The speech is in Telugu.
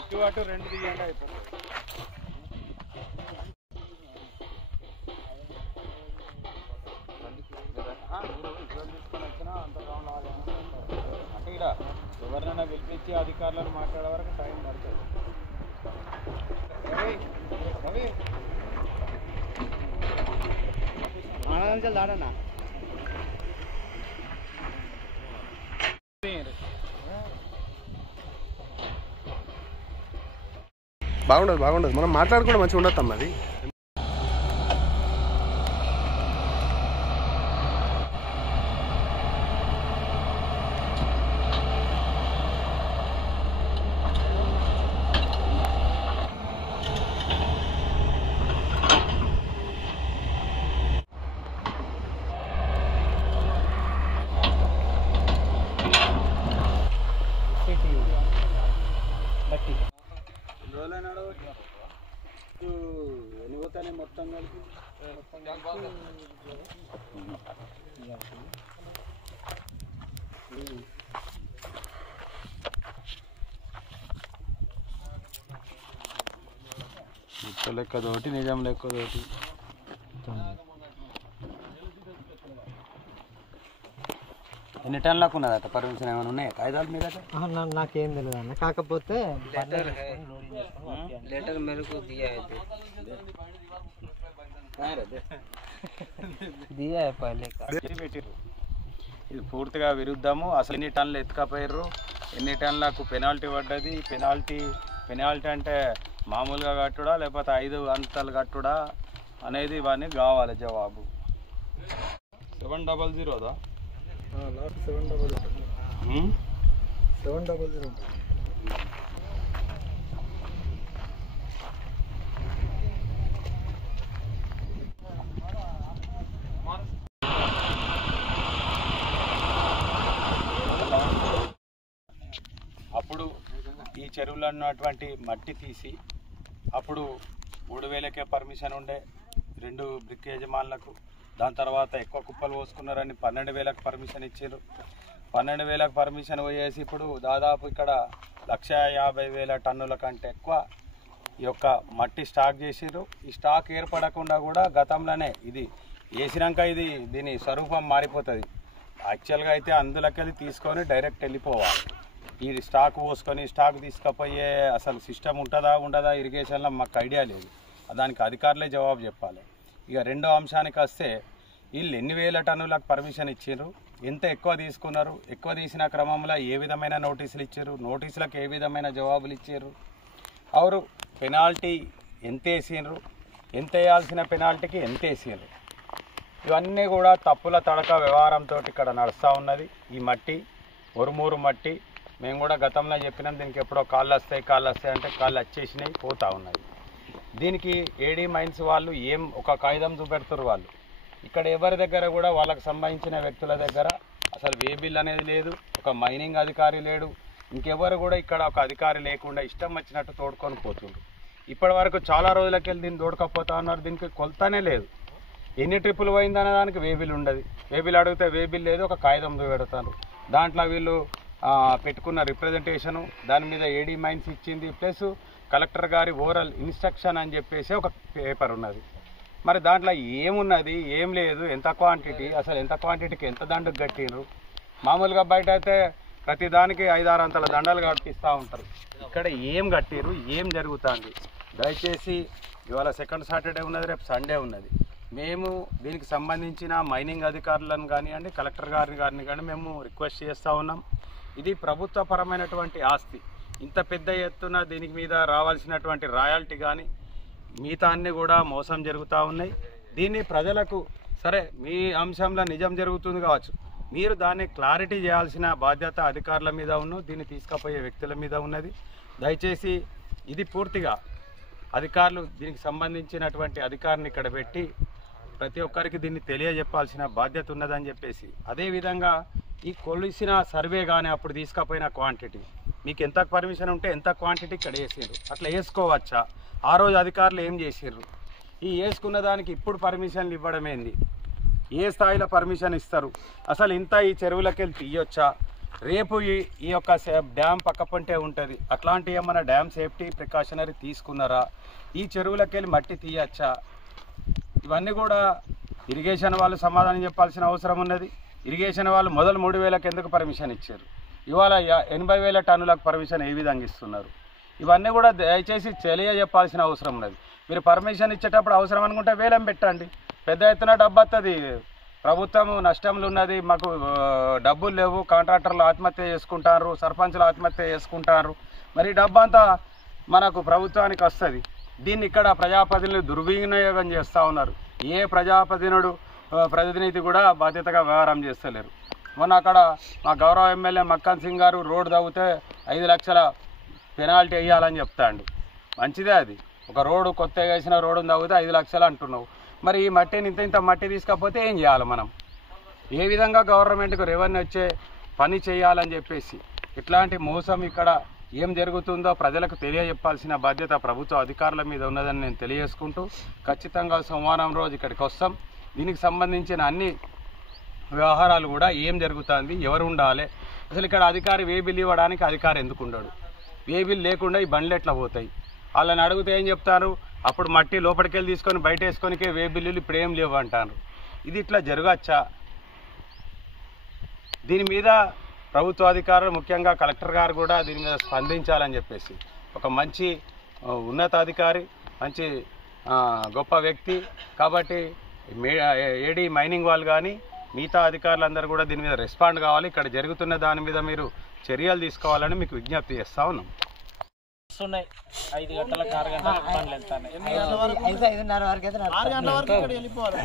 ఇటు అటు రెండు తీయండి అయిపోతుంది. తీసుకొని వచ్చినా అంత అంటే ఇక్కడ ఎవరినైనా పిలిపించి అధికారులను మాట్లాడే వరకు టైం పడుతుంది. దాడన్నా బాగుండదు మనం మాట్లాడుకుంటే మంచిగా ఉండొద్దాం అది. వెళ్ళిపోతానే మొత్తం కలిపి ముక్క లెక్కదోటి నిజం లెక్కదోటి. ఎన్ని టన్నులకు ఉన్నదట పర్మిషన్ ఏమైనా ఉన్నాయా కాగితాలు మీద? నాకేం తెలియదు అన్న, కాకపోతే लेटर मेरे को दिया है दिया है पहले का. ఇది పూర్తిగా విరుద్ధము. అసలు ఎన్ని టన్నులు ఎత్తుకపోయారు, ఎన్ని టన్నులకు పెనాల్టీ పడ్డది, పెనాల్టీ అంటే మామూలుగా కట్టుడా లేకపోతే 5 అంతలు కట్టుడా అనేది ఇవన్నీ కావాలి జవాబు. 700 లాస్ట్ 700 700. అప్పుడు ఈ చెరువులో ఉన్నటువంటి మట్టి తీసి అప్పుడు 3000కే పర్మిషన్ ఉండే 2 బ్రిక్ యజమానులకు. దాని తర్వాత ఎక్కువ కుప్పలు పోసుకున్నారని 12,000కు పర్మిషన్ ఇచ్చారు. 12,000కు పర్మిషన్ పోయేసి ఇప్పుడు దాదాపు ఇక్కడ 150,000 టన్నుల కంటే ఎక్కువ ఈ యొక్క మట్టి స్టాక్ చేసారు. ఈ స్టాక్ ఏర్పడకుండా కూడా గతంలోనే ఇది వేసినాక దీని స్వరూపం మారిపోతుంది. యాక్చువల్గా అయితే అందులోకెళ్ళి తీసుకొని డైరెక్ట్ వెళ్ళిపోవాలి. ఈ స్టాక్ పోసుకొని స్టాక్ తీసుకుపోయే అసలు సిస్టమ్ ఉంటుందా ఉండదా ఇరిగేషన్లో మాకు ఐడియా లేదు. దానికి అధికారులే జవాబు చెప్పాలి. ఇక రెండో అంశానికి వస్తే వీళ్ళు ఎన్ని వేల టన్నులకు పర్మిషన్ ఇచ్చారు, ఎంత ఎక్కువ తీసుకున్నారు, ఎక్కువ తీసిన క్రమంలో ఏ విధమైన నోటీసులు ఇచ్చారు, నోటీసులకు ఏ విధమైన జవాబులు ఇచ్చారు, అవరు పెనాల్టీ ఎంత వేసారు, ఎంత వేయాల్సిన పెనాల్టీకి ఎంత వేసారు, ఇవన్నీ కూడా తప్పుల తడక వ్యవహారంతో ఇక్కడ నడుస్తూ ఉన్నది. ఈ మట్టి ఒరుమూరు మట్టి మేము కూడా గతంలో చెప్పినాం, దీనికి ఎప్పుడో కాళ్ళు వస్తాయి అంటే కాళ్ళు వచ్చేసినాయి, పోతూ ఉన్నాయి. దీనికి ఏడీ మైన్స్ వాళ్ళు ఒక కాగితం చూపెడుతున్నారు. వాళ్ళు ఇక్కడ ఎవరి దగ్గర కూడా వాళ్ళకి సంబంధించిన వ్యక్తుల దగ్గర అసలు వే బిల్ అనేది లేదు, ఒక మైనింగ్ అధికారి లేడు, ఇంకెవరు కూడా ఇక్కడ ఒక అధికారి లేకుండా ఇష్టం వచ్చినట్టు తోడుకొని పోతుండ్రు. ఇప్పటి వరకు చాలా రోజులకి వెళ్ళి దీన్ని తోడుకపోతా ఉన్నారు. దీనికి కొలతనే లేదు, ఎన్ని ట్రిప్పులు పోయిందనే దానికి వే బిల్ ఉండదు. వే బిల్ అడిగితే వే బిల్ లేదు, ఒక కాగితం చూపెడతారు. దాంట్లో వీళ్ళు పెట్టుకున్న రిప్రజెంటేషను, దాని మీద ఏడీ మైన్స్ ఇచ్చింది, ప్లస్ కలెక్టర్ గారి ఓరల్ ఇన్స్ట్రక్షన్ అని చెప్పేసి ఒక పేపర్ ఉన్నది. మరి దాంట్లో ఏమున్నది, ఏం లేదు, ఎంత క్వాంటిటీ, అసలు ఎంత క్వాంటిటీకి ఎంత దండకు కట్టిండ్రు. మామూలుగా బయట అయితే ప్రతి దానికి 5-6 అంతల దండలు కట్టిస్తూ ఉంటారు. ఇక్కడ ఏం కట్టిరు, ఏం జరుగుతుంది? దయచేసి ఇవాళ సెకండ్ సాటర్డే ఉన్నది, రేపు సండే ఉన్నది. మేము దీనికి సంబంధించిన మైనింగ్ అధికారులను కానివ్వండి, కలెక్టర్ గారిని కానీ మేము రిక్వెస్ట్ చేస్తూ ఉన్నాం. ఇది ప్రభుత్వపరమైనటువంటి ఆస్తి. ఇంత పెద్ద ఎత్తున దీనికి మీద రావాల్సినటువంటి రాయల్టీ కానీ మిగతా అన్నీ కూడా మోసం జరుగుతూ ఉన్నాయి. దీన్ని ప్రజలకు సరే మీ అంశంలో నిజం జరుగుతుంది కావచ్చు, మీరు దాన్ని క్లారిటీ చేయాల్సిన బాధ్యత అధికారుల మీద దీన్ని తీసుకుపోయే వ్యక్తుల మీద ఉన్నది. దయచేసి ఇది పూర్తిగా అధికారులు దీనికి సంబంధించినటువంటి అధికారిని ఇక్కడ పెట్టి ప్రతి ఒక్కరికి దీన్ని తెలియజెప్పాల్సిన బాధ్యత ఉన్నదని చెప్పేసి, అదేవిధంగా ఈ కొలిసిన సర్వే కానీ అప్పుడు తీసుకపోయిన క్వాంటిటీ మీకు ఎంత పర్మిషన్ ఉంటే ఎంత క్వాంటిటీ ఇక్కడ వేసారు, అట్లా వేసుకోవచ్చా? ఆ రోజు అధికారులు ఏం చేసారు? ఈ వేసుకున్న దానికి ఇప్పుడు పర్మిషన్లు ఇవ్వడం ఏంది? ఏ స్థాయిలో పర్మిషన్ ఇస్తారు? అసలు ఇంత ఈ చెరువులకి వెళ్ళి తీయొచ్చా? రేపు ఈ యొక్క డ్యామ్ పక్కపంటే ఉంటుంది, అట్లాంటి ఏమన్నా డ్యామ్ సేఫ్టీ ప్రికాషనరీ తీసుకున్నారా? ఈ చెరువులకి వెళ్ళి మట్టి తీయచ్చా? ఇవన్నీ కూడా ఇరిగేషన్ వాళ్ళు సమాధానం చెప్పాల్సిన అవసరం ఉన్నది. ఇరిగేషన్ వాళ్ళు మొదలు 3,000కి ఎందుకు పర్మిషన్ ఇచ్చారు? ఇవాళ 80,000 టన్నులకు పర్మిషన్ ఏ విధంగా ఇస్తున్నారు? ఇవన్నీ కూడా దయచేసి తెలియజెప్పాల్సిన అవసరం ఉన్నది. మీరు పర్మిషన్ ఇచ్చేటప్పుడు అవసరం అనుకుంటే వేలం పెట్టండి, పెద్ద ఎత్తున డబ్బు వస్తుంది. ప్రభుత్వం నష్టంలో ఉన్నది, మాకు డబ్బులు లేవు, కాంట్రాక్టర్లు ఆత్మహత్య చేసుకుంటారు, సర్పంచులు ఆత్మహత్య చేసుకుంటారు, మరి డబ్బు అంతా మనకు ప్రభుత్వానికి వస్తుంది. దీన్ని ఇక్కడ ప్రజాప్రతినిధులు దుర్వినియోగం చేస్తూ ఉన్నారు. ఏ ప్రతినిధి కూడా బాధ్యతగా వ్యవహారం చేస్తలేరు. మొన్న అక్కడ మా గౌరవ ఎమ్మెల్యే మక్కన్ సింగ్ గారు రోడ్డు తవ్వితే 5 లక్షల పెనాల్టీ వేయాలని చెప్తాడు. మంచిదే, అది ఒక రోడ్డు కొత్తగా వేసిన రోడ్డును తవ్వితే 5 లక్షలు అంటున్నావు. మరి ఈ మట్టిని ఇంత మట్టి తీసుకపోతే ఏం చేయాలి మనం? ఏ విధంగా గవర్నమెంట్కు రెవెన్యూ వచ్చే పని చేయాలని చెప్పేసి ఇట్లాంటి మోసం ఇక్కడ ఏం జరుగుతుందో ప్రజలకు తెలియజెప్పాల్సిన బాధ్యత ప్రభుత్వ అధికారుల మీద ఉన్నదని నేను తెలియజేసుకుంటూ, ఖచ్చితంగా సోమవారం రోజు ఇక్కడికి వస్తాం. దీనికి సంబంధించిన అన్ని వ్యవహారాలు కూడా ఏం జరుగుతుంది, ఎవరు ఉండాలి, అసలు ఇక్కడ అధికారి వే బిల్ ఇవ్వడానికి అధికారి ఎందుకు ఉండడు? వే బిల్ లేకుండా ఈ బండ్లు ఎట్లా పోతాయి? వాళ్ళని అడిగితే ఏం చెప్తారు? అప్పుడు మట్టి లోపలికి వెళ్ళి తీసుకొని బయట వేసుకొనికే వే బిల్లులు ఇప్పుడు ఏం లేవు అంటారు. ఇది ఇట్లా జరగచ్చా? దీని మీద ప్రభుత్వ అధికారులు ముఖ్యంగా కలెక్టర్ గారు కూడా దీని మీద స్పందించాలని చెప్పేసి, ఒక మంచి ఉన్నతాధికారి, మంచి గొప్ప వ్యక్తి కాబట్టి ఏడీ మైనింగ్ వాళ్ళు కానీ మిగతా అధికారులందరూ కూడా దీని మీద రెస్పాండ్ కావాలి. ఇక్కడ జరుగుతున్న దాని మీద మీరు చర్యలు తీసుకోవాలని మీకు విజ్ఞప్తి చేస్తూ ఉన్నాం. 5 గంటలకు 6 గంటలకు పనులు వెళ్తాయి. 5:30 వరకు అయితే 6 గంటల వరకు ఇక్కడ వెళ్ళిపోవాలి.